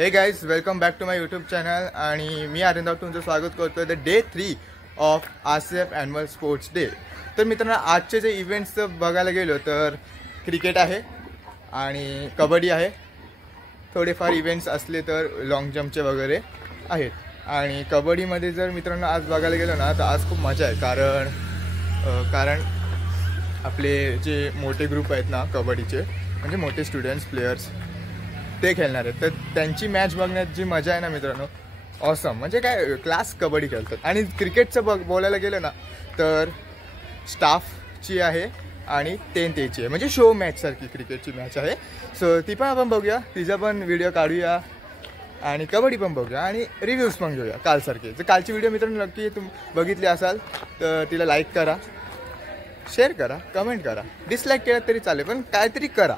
हे guys, welcome back to my YouTube channel आणि मी आर्यन तुमचं स्वागत करतोय the day 3 of RCF annual sports day. तर मित्रांनो, आजचे जे इव्हेंट्स बघायला गेलो तर क्रिकेट आहे आणि कबड्डी आहे, थोडेफार इव्हेंट्स असले तर लॉंग जम्पचे वगैरे आहेत। आणि कबड्डीमध्ये जर मित्रांनो आज बघायला गेलो ना तर आज खूप मजा आहे, कारण आपले जे मोठे ग्रुप आहेत ना कबड्डीचे, म्हणजे मोठे स्टुडंट्स प्लेयर्स ते खेळणार आहेत। तर त्यांची मॅच बघण्यात जी मजा आहे ना मित्रांनो, ऑसम, म्हणजे काय क्लास कबड्डी खेळतात। आणि क्रिकेटचं बोलायला गेलं ना तर स्टाफची आहे आणि 10th आहे, म्हणजे शो मॅचसारखी क्रिकेटची मॅच आहे। सो ती पण आपण बघूया, तिचा पण व्हिडिओ काढूया आणि कबड्डी पण बघूया आणि रिव्ह्यूज पण घेऊया कालसारखे। जर कालची व्हिडिओ मित्रांनो नक्की बघितली असाल तर तिला लाईक करा, शेअर करा, कमेंट करा, डिसलाईक केलं तरी चालेल, पण काहीतरी करा,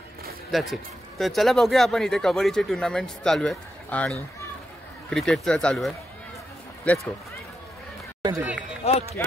दॅट्स इट। तर चला बघूया आपण, इथे कबड्डीचे टुर्नामेंट्स चालू आहेत आणि क्रिकेटचं चालू आहे। Let's go. ओके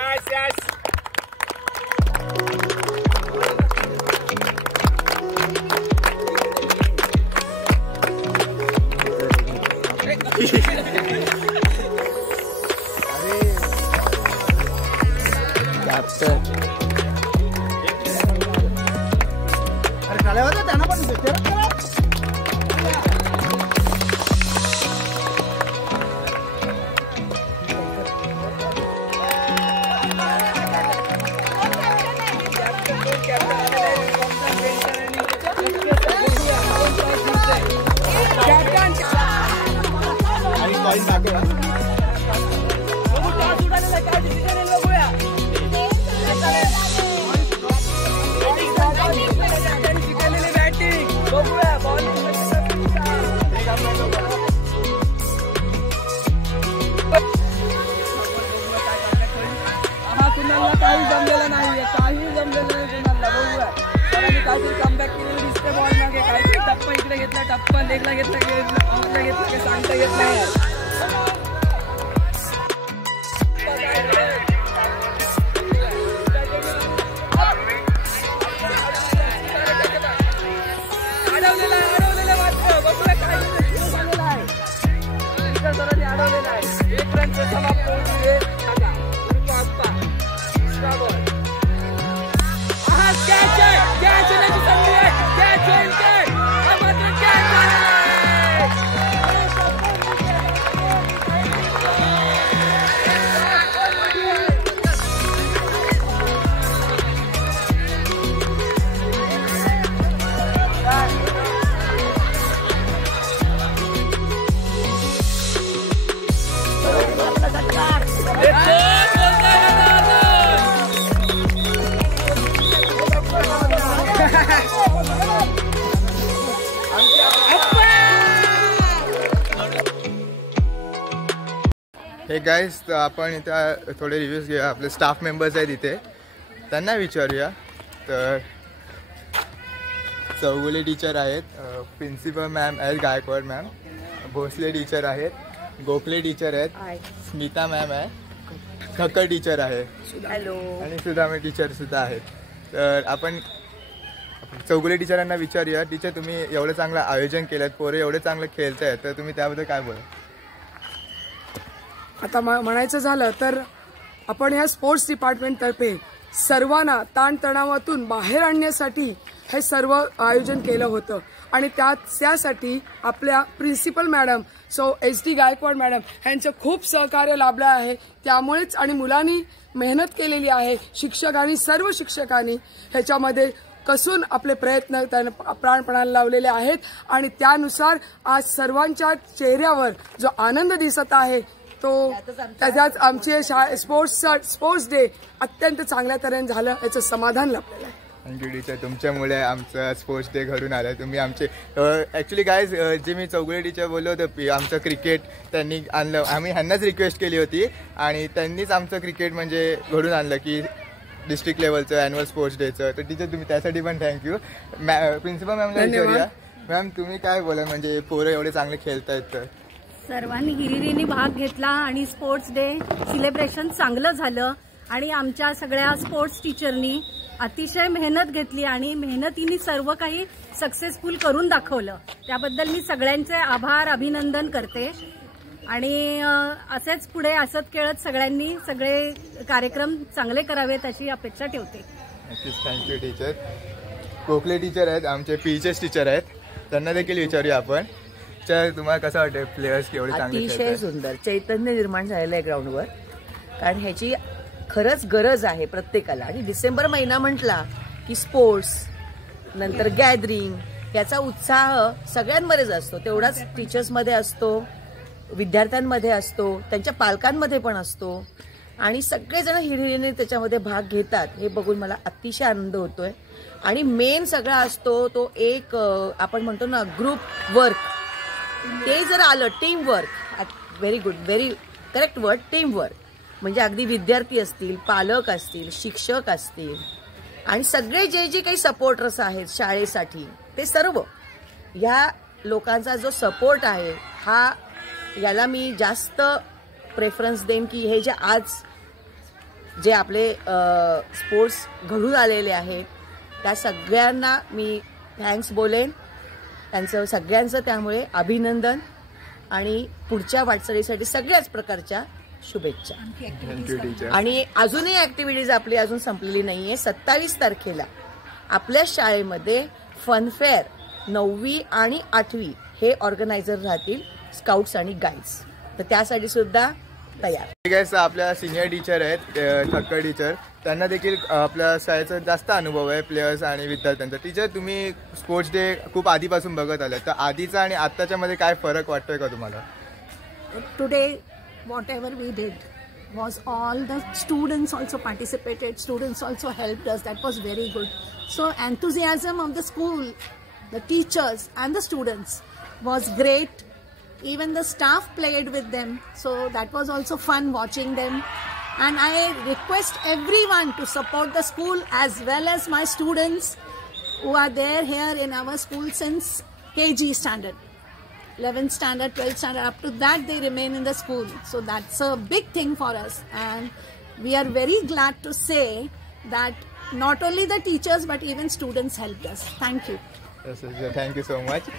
टप्पा लेगला घेतला सांगता येत नाही। हे गाइस, तर आपण इथे थोडे रिव्ह्यूज घेऊया। आपले स्टाफ मेंबर्स आहेत इथे, त्यांना विचारूया। तर चौगुले टीचर आहेत, प्रिन्सिपल मॅम आहेत, गायकवाड मॅम, भोसले टीचर आहेत, गोखले टीचर आहेत, स्मिता मॅम आहे, खक्कर टीचर आहे, आणि सुदामे टीचर सुद्धा आहेत। तर आपण चौगुले टीचरांना विचारूया, टीचर तुम्ही एवढं चांगलं आयोजन केलं, पोरे एवढे चांगलं खेळतायत, तर तुम्ही त्याबद्दल काय बोला? आता म्हणायचं झालं तर आपण ह्या स्पोर्ट्स डिपार्टमेंटतर्फे सर्वांना ताणतणावातून बाहेर आणण्यासाठी हे सर्व आयोजन केलं होतं आणि त्यासाठी आपल्या principal madam so SD Gaikwad madam यांचं खूप सहकार्य लाभलं आहे। त्यामुळेच आणि मुलांनी मेहनत केलेली आहे, शिक्षकांनी, सर्व शिक्षकांनी ह्याच्यामध्ये कसून आपले प्रयत्न त्यांना प्राणपणाला लावलेले आहेत आणि त्यानुसार आज सर्वांच्या चेहऱ्यावर जो आनंद दिसत आहे तो त्याच्यात आमचे स्पोर्ट्स डे अत्यंत चांगल्या तऱ्हेने झालं, याचं समाधान लाभलेलं आहे। थँक्यू टीचर, तुमच्यामुळे आमचं स्पोर्ट्स डे घडून आलं. तुम्ही आमचे ॲक्च्युली गायज जे मी चौगुले टीचर बोललो होतं आमचं क्रिकेट त्यांनी आणलं, आम्ही ह्यांनाच रिक्वेस्ट केली होती आणि त्यांनीच आमचं क्रिकेट म्हणजे घडून आणलं की डिस्ट्रिक्ट लेवलचं ॲन्युअल स्पोर्ट्स डेचं. तर टीचर तुम्ही त्यासाठी पण थँक्यू. प्रिन्सिपल मॅमला विचारूया, मॅम तुम्ही काय बोला म्हणजे पोरं एवढे चांगले खेळतायत तर? सर्वांनी हिरिरीने भाग घेतला आणि स्पोर्ट्स डे सेलिब्रेशन चांगलं झालं आणि आमच्या सगळ्या स्पोर्ट्स टीचरनी अतिशय मेहनत घेतली आणि मेहनतीने सर्व काही सक्सेसफुल करून दाखवलं. त्याबद्दल मी सगळ्यांचे आभार अभिनंदन करते आणि असेच पुढे असत खेळत सगळ्यांनी सगळे कार्यक्रम चांगले करावेत अशी अपेक्षा ठेवते. नक्कीच, थँक्यू टीचर. गोखले टीचर आहेत आमचे, पीएचएस टीचर आहेत, त्यांना देखील विचारूया आपण. तुम्हाला कसं वाटतं प्लेयर्स केवढे चांगले? अतिशय सुंदर चैतन्य निर्माण झालेलं आहे ग्राउंडवर, कारण ह्याची खरंच गरज आहे प्रत्येकाला. आणि डिसेंबर महिना म्हटला की स्पोर्ट्स नंतर गॅदरिंग याचा उत्साह सगळ्यांमध्येच असतो, तेवढाच टीचर्समध्ये असतो, विद्यार्थ्यांमध्ये असतो, त्यांच्या पालकांमध्ये पण असतो आणि सगळेजण हिरिरीने त्याच्यामध्ये भाग घेतात. हे बघून मला अतिशय आनंद होतोय. आणि मेन सगळा असतो तो एक आपण म्हणतो ना ग्रुप वर्क, ते जर आलं team work, very good, very correct word, team work. म्हणजे अगदी विद्यार्थी असतील, पालक असतील, शिक्षक असतील आणि सगळे जे जे काही सपोर्टर्स आहेत शाळेसाठी, ते सर्व ह्या लोकांचा जो सपोर्ट आहे हा, याला मी जास्त प्रेफरन्स देईन की हे जे आज जे आपले स्पोर्ट्स घडून आलेले आहेत त्या सगळ्यांना मी थँक्स बोलेन. त्यांचं सगळ्यांचं त्यामुळे अभिनंदन आणि पुढच्या वाटचालीसाठी सगळ्याच प्रकारच्या शुभेच्छा. Thank you teacher. आणि अजूनही ऍक्टिव्हिटीज आपली अजून संपलेली नाहीये. 27 तारखेला आपल्या शाळेमध्ये फनफेअर 9वी आणि 8वी हे ऑर्गनायझर राहतील, स्काउट्स आणि गाईड्स, तर त्यासाठी सुद्धा तयार. आपल्या सिनियर टीचर आहेत ठक्कर टीचर, त्यांना देखील आपल्या शाळेचा जास्त अनुभव आहे प्लेयर्स आणि विद्यार्थ्यांचा. टीचर तुम्ही स्पोर्ट्स डे खूप आधीपासून बघत आलात, तर आधीचा आणि आत्ताच्या मध्ये काय फरक वाटतोय का तुम्हाला? Today, whatever we did was all the students also participated, students also helped us. That was very good. So enthusiasm of the school, the teachers and the students was great. Even the staff played with them, so that was also fun watching them. And I request everyone to support the school as well as my students who are there here in our school since KG standard. 11th standard, 12th standard, up to that they remain in the school. So that's a big thing for us, and we are very glad to say that not only the teachers but even students helped us. Thank you. Thank you so much.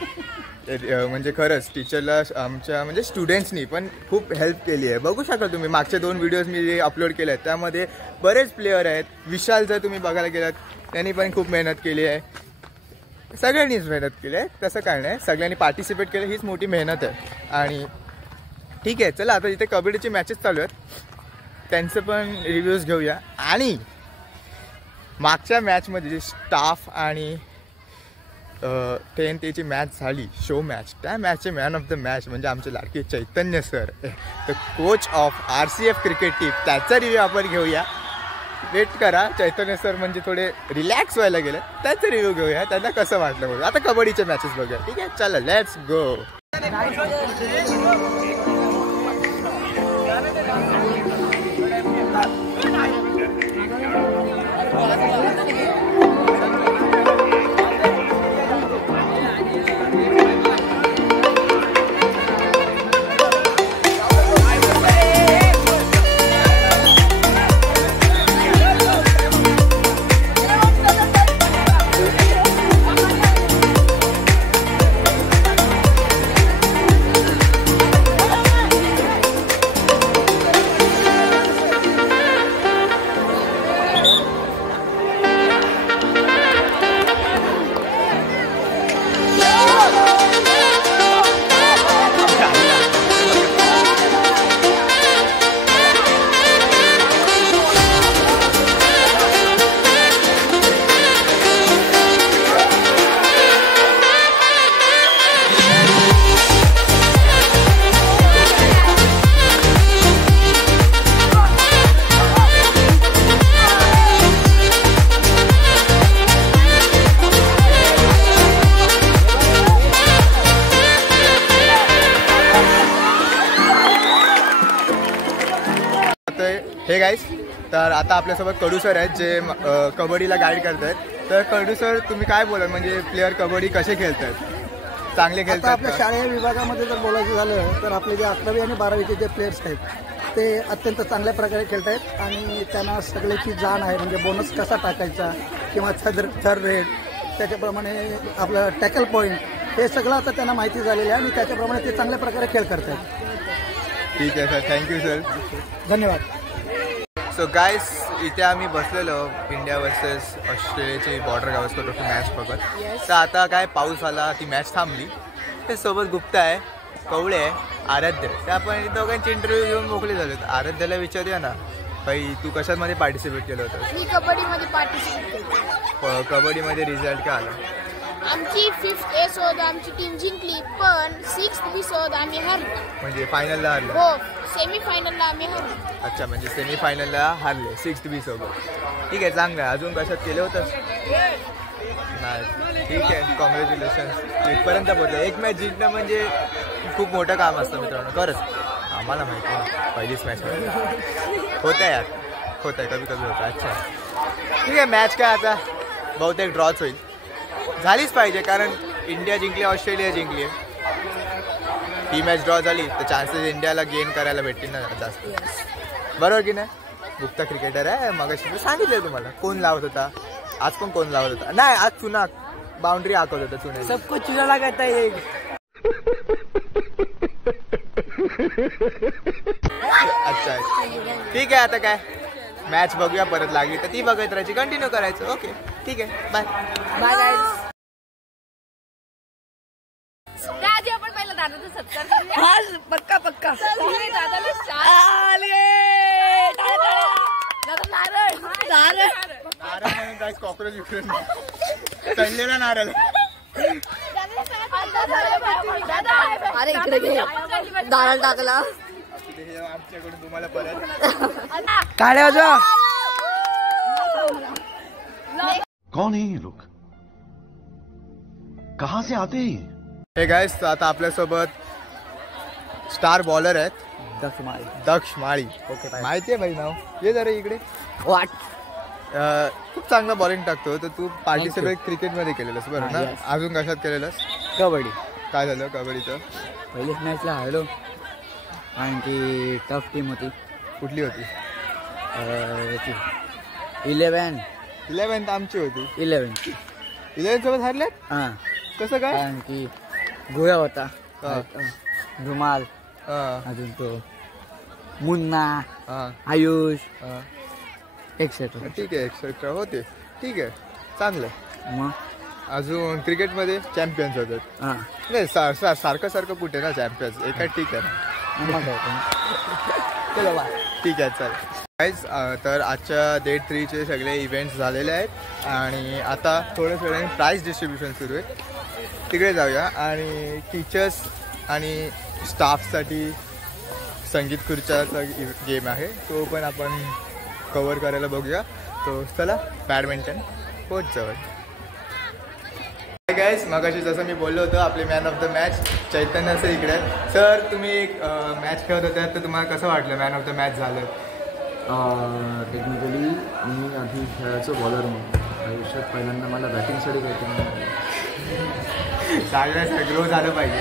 म्हणजे खरंच टीचरला आमच्या म्हणजे स्टुडंट्सनी पण खूप help केली आहे. बघू शकाल तुम्ही मागचे 2 व्हिडिओज मी अपलोड केले आहेत, त्यामध्ये बरेच प्लेयर आहेत. विशाल जर तुम्ही बघायला गेलात त्यांनी पण खूप मेहनत केली आहे, सगळ्यांनीच मेहनत केली आहे, तसं काय नाही, सगळ्यांनी पार्टिसिपेट केलं, हीच मोठी मेहनत आहे. आणि ठीक आहे, चला आता इथे कबड्डीचे मॅचेस चालू आहेत, त्यांचं पण रिव्ह्यूज घेऊया. आणि मागच्या मॅचमध्ये जे स्टाफ आणि 10th मॅच झाली, शो मॅच, त्या मॅचचे मॅन ऑफ द मॅच म्हणजे आमचे लाडके Chaitanya sir, the coach of RCF cricket team, त्याचा रिव्ह्यू आपण घेऊया. वेट करा, चैतन्य सर म्हणजे थोडे रिलॅक्स व्हायला गेले, त्याचा रिव्ह्यू घेऊया, त्यांना कसं वाटलं बघा. आता कबड्डीचे मॅचेस बघूया, ठीक आहे, चला लेट्स गो. हे गाईस, तर आता आपल्यासोबत कडू सर आहेत जे कबड्डीला गाईड करत आहेत. तर कडू सर, तुम्ही काय बोलाल, म्हणजे प्लेयर कबड्डी कसे खेळतात, चांगले खेळतात? आपल्या शालेय विभागामध्ये जर बोलायचं झालं तर आपले जे 11वी आणि 12वीचे जे प्लेयर्स आहेत ते अत्यंत चांगल्या प्रकारे खेळत आहेत आणि त्यांना सगळ्याची जाण आहे. म्हणजे बोनस कसा टाकायचा किंवा थर्ड रेट, त्याच्याप्रमाणे आपलं टॅकल पॉईंट, हे सगळं आता त्यांना माहिती झालेलं आहे आणि त्याच्याप्रमाणे ते चांगल्या प्रकारे खेळ करत आहेत. ठीक आहे सर, थँक्यू सर, धन्यवाद. सो गाईस, इथे आम्ही बसलेलो इंडिया वर्सेस ऑस्ट्रेलियाची बॉर्डर गावस्कर ट्रॉफी मॅच बघत. तर आता काय पाऊस आला, ती मॅच थांबली. ते सोबत गुप्ता आहे, कवळे आहे, आराध्य. तर आपण दोघांची इंटरव्ह्यू घेऊन मोकळे झालो. आराध्याला विचारूया ना, भाई तू कशामध्ये पार्टिसिपेट केलं होतं? मी कबड्डीमध्ये पार्टिसिपेट केलं. कबड्डीमध्ये रिझल्ट काय आला? आमची 5th A सोबत आमची टीम जिंकली, पण 6th B सोबत आम्ही हरलो. म्हणजे फायनलला हरलो? हो, सेमीफायनलला आम्ही हरलो. अच्छा, म्हणजे सेमीफायनलला हारले 6th B सोबत. ठीक आहे, चांगलं आहे. अजून कशात केलं होतं? नाही, ठीक आहे, कॉंग्रॅच्युलेशन्स. इथपर्यंत पोहोचलं. एक मॅच जिंकणं म्हणजे खूप मोठं काम असतं मित्रांनो, खरंच. आम्हाला माहिती आहे, पहिलीच मॅच होतं यार, होत आहे, कधी कधी होतं. अच्छा, ठीक आहे. मॅच काय आता बहुतेक ड्रॉच होईल. झालीच पाहिजे, कारण इंडिया जिंकली, ऑस्ट्रेलिया जिंकली. ही मॅच ड्रॉ झाली तर चान्सेस इंडियाला गेन करायला भेटतील ना जास्त, बरोबर की नाही? गुप्ता क्रिकेटर आहे, मगाशी मी सांगितलं तुम्हाला. कोण लावत होता आज? पण कोण लावत होता? नाही, आज चुना बाउंड्री आखत होता. चुना सबको चुनाला कहता है. अच्छा, ठीक आहे. आता काय मॅच बघूया, परत लागली तर ती बघत राहायची, कंटिन्यू करायचं. ओके, ठीक आहे, बाय बाय गाईज. आधी आपण पहिला दादाचा सत्कार करूया. हा, पक्का पक्का. दादाला नारळ, कॉक्रोच विकून तळलेला नारळ. अरे इकडे घे, नारळ टाकला आमच्याकडून तुम्हाला परत. काढे वाजवा. कौन है ये लोग, कहां से आते हैं? हे गाईस, आता आपल्यासोबत स्टार बॉलर आहेत दक्ष माळी. ओके, माहिती आहे भाई नाव? ये जरा इकडे. वाट. खूप चांगला बॉलिंग टाकतो. तर तू पार्टिसिपेट क्रिकेटमध्ये केलेलंस बरं ना? अजून कशात केलेलंस? कबड्डी. काय झालं कबड्डीचं? पहिल्याच मॅचला हरलो, आणखी टफ टीम होती. कुठली होती? 11 आमची होती. 11 सोबत हरले? हां. कसं काय? आणखी गोया होता, धुमाल, अजून तो मुन्ना, आयुष, एक्सेट्रा. ठीक आहे, एक्सेट्रा होते. ठीक आहे, चांगलं. मग अजून क्रिकेटमध्ये चॅम्पियन्स होतात. हां. नाही, सारखं कुठे ना चॅम्पियन्स एका. ठीक आहे ना, ठीक आहे, चालेल. गाईज, तर आजच्या डे 3चे सगळे इव्हेंट्स झालेले आहेत आणि आता थोड्याच वेळाने प्राईज डिस्ट्रीब्युशन सुरू आहे. तिकडे जाऊया. आणि टीचर्स आणि स्टाफसाठी संगीत खुर्च्याचा गेम आहे, तो पण आपण कवर करायला बघूया. तो चला, बॅडमिंटन कोच जवळ. गाईज, मगाशी जसं मी बोललो होतो, आपले man of the match Chaitanya sir इकडे आहेत. सर, तुम्ही एक मॅच खेळत होत्या, तर तुम्हाला कसं वाटलं मॅन ऑफ द मॅच झालं? टेक्निकली मी आधी खेळायचो बॉलर म्हणून. आयुष्यात पहिल्यांदा मला बॅटिंगसाठी काहीतरी चांगलं ग्रो झालं पाहिजे.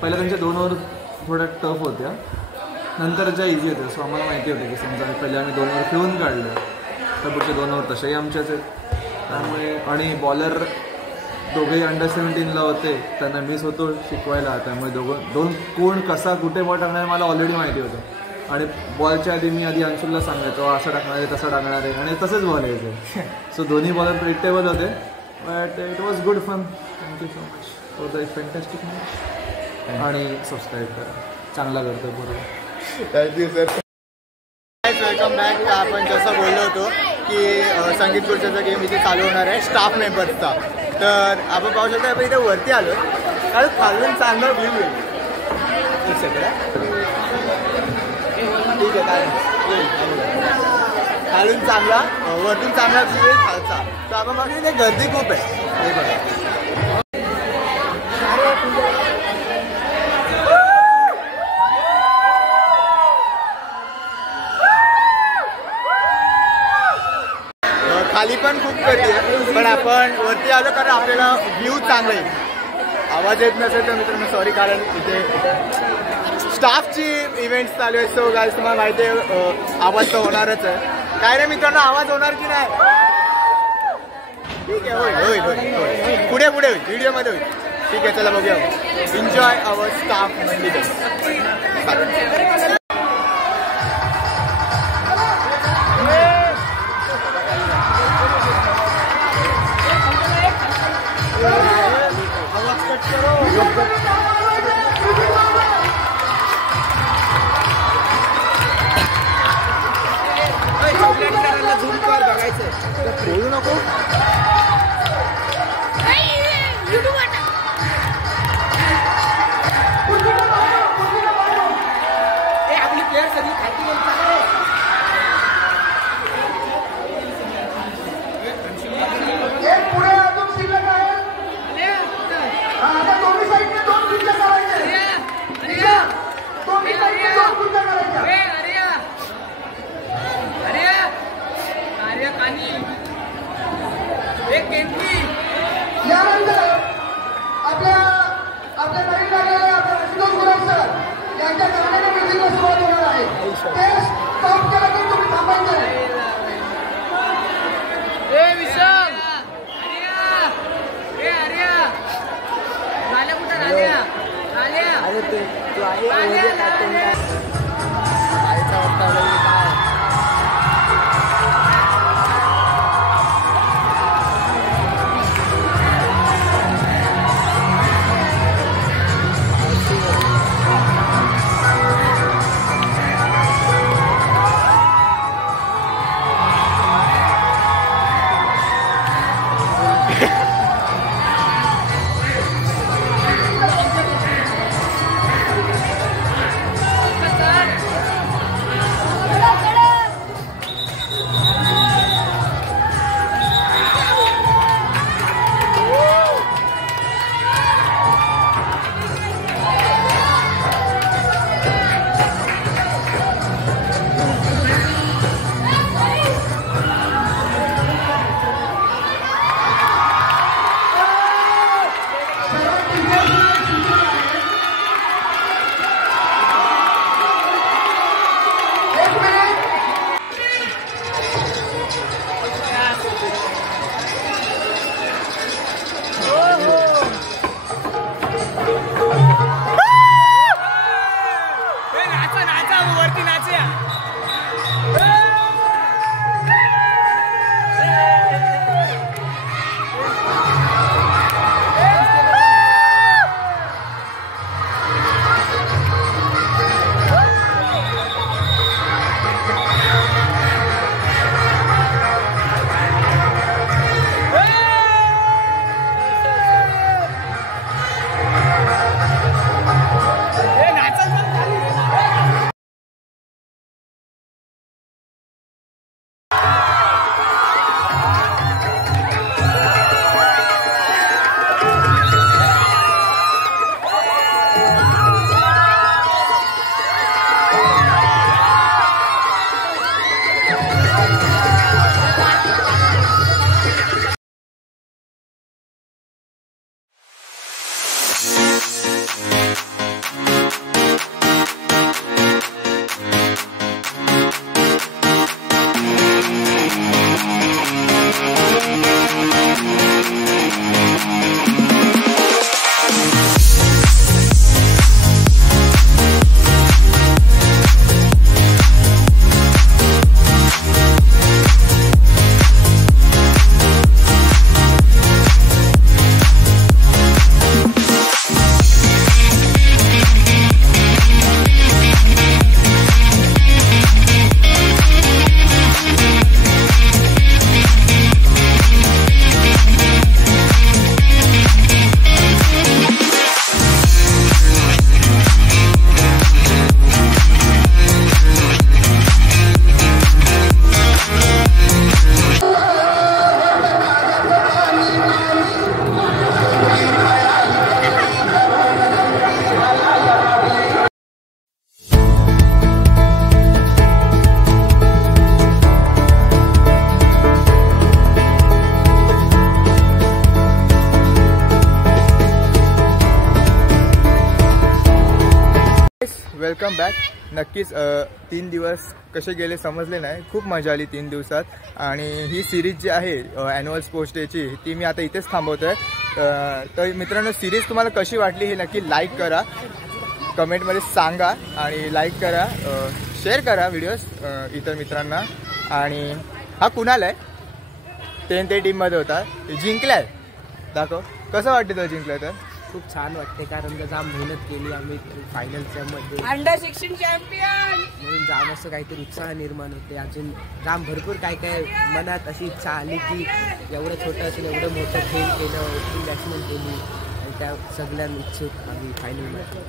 पहिल्या त्यांच्या 2 ओव्हर थोड्या टफ होत्या, नंतरच्या इझी होत्या. सो आम्हाला माहिती होतं की समजा पहिले आम्ही 2 ओव्हर खेळून काढलं तर पुढचे 2 ओव्हर तसेही आमच्याच आहेत. त्यामुळे आणि बॉलर दोघेही अंडर 17ला होते, त्यांना मिस होतो शिकवायला. त्यामुळे दोन कोण कसा कुठे बॉल टाकणार मला ऑलरेडी माहिती होतं. आणि बॉलच्या आधी मी अंशुलला सांगायचो असं टाकणार आहे, तसं टाकणार आहे, आणि तसंच बॉल यायचं. सो दोन्ही बॉलर प्रिडिक्टेबल होते. But it was good fun. Thank you so much for the fantastic match. आणि सबस्क्राईब करा, चांगला करतो बरोबर. Thank you sir. Welcome back. आपण जसं बोललो होतो की संगीत खुर्च्याचा गेम इथे चालू होणार आहे स्टाफ मेंबर्सचा. तर आपण पाहू शकतो, आपण इथे वरती आलो कारण खालून चांगला व्ह्यू आहे. ठीक आहे, काय खालून चांगला, वरतून चांगला व्ह्यू आहे खालचा. तर आपण बघतो इथे गर्दी खूप आहे. हे बघा, खाली पण खूप गर्दी आहे, पण आपण वरती आलो कारण आपल्याला व्ह्यू चांगला आहे. आवाज येत नसेल तर मित्रांनो सॉरी, कारण इथे स्टाफची इव्हेंट्स चालू आहेत. सो गाईज तुम्हाला माहिती आहे आवाज तर होणारच आहे. काय रे मित्रांनो, आवाज होणार की नाही? ठीक आहे, होईल होईल होईल, पुढे पुढे होईल, व्हिडिओमध्ये होईल. ठीक आहे, चला बघूया. एन्जॉय अवर स्टाफ मंडळी. बोलू नको. Welcome back. नक्कीच 3 दिवस कसे गेले समजले नाही, खूप मजा आली 3 दिवसात. आणि ही सिरीज जी आहे ॲन्युअल स्पोर्ट्स डेची ती मी आता इथेच थांबवतो आहे. तर मित्रांनो, सिरीज तुम्हाला कशी वाटली हे नक्की लाईक करा, कमेंटमध्ये सांगा आणि लाईक करा, शेअर करा व्हिडिओज इतर मित्रांना. आणि हा कुणाल आहे, 10th टीममध्ये होता, जिंकला आहे. दाखव कसं वाटतं तो जिंकला तर. खूप छान वाटते कारण का जाम मेहनत केली आम्ही फायनलच्या मध्ये अंडर 16 चॅम्पियन म्हणून जाम असं काहीतरी उत्साह निर्माण होते. अजून जाम भरपूर काय काय मनात अशी इच्छा आली की एवढं छोटं असेल एवढं मोठं खेळ केलं, ओपनिंग बॅट्समॅन केली आणि त्या सगळ्या इच्छुक आम्ही फायनलमध्ये.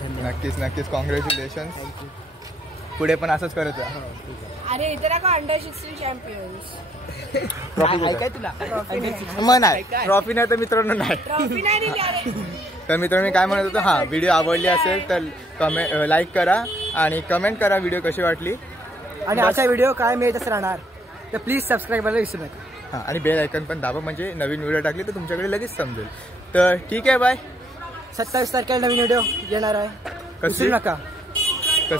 धन्यवाद. नक्कीच नक्कीच कॉंग्रॅच्युलेशन. थँक्यू. पुढे पण असंच करत जा. अरे इथे का अंडर 16 चॅम्पियन्स काय तुला मग नाही ट्रॉफी नाही तर मित्रांनो नाही. तर मित्रांनो काय म्हणत होतो, हां व्हिडिओ आवडली असेल तर लाईक करा आणि कमेंट करा व्हिडिओ कशी वाटली. आणि असा व्हिडिओ काय मिळतच राहणार तर प्लीज सबस्क्राईब करायला विसरू नका. हां आणि बेल आयकन पण दाबा म्हणजे नवीन व्हिडिओ टाकली तर तुमच्याकडे लगेच समजेल. तर ठीक आहे, बाय. 27 तारखेला नवीन व्हिडिओ येणार आहे, विसरू नका.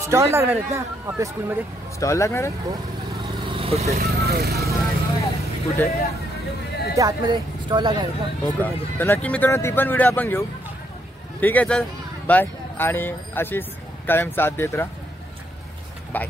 स्टॉल लागणार आहेत ना आपल्या स्कूलमध्ये. स्टॉल लागणार आहे. हो ओके. कुठे? इथे आतमध्ये स्टॉल लागणार आहेत ना. हो का? तर नक्की मित्रांनो ती पण व्हिडिओ आपण घेऊ. ठीक आहे, चल बाय. आणि अशीच कायम साथ देत राहा. बाय.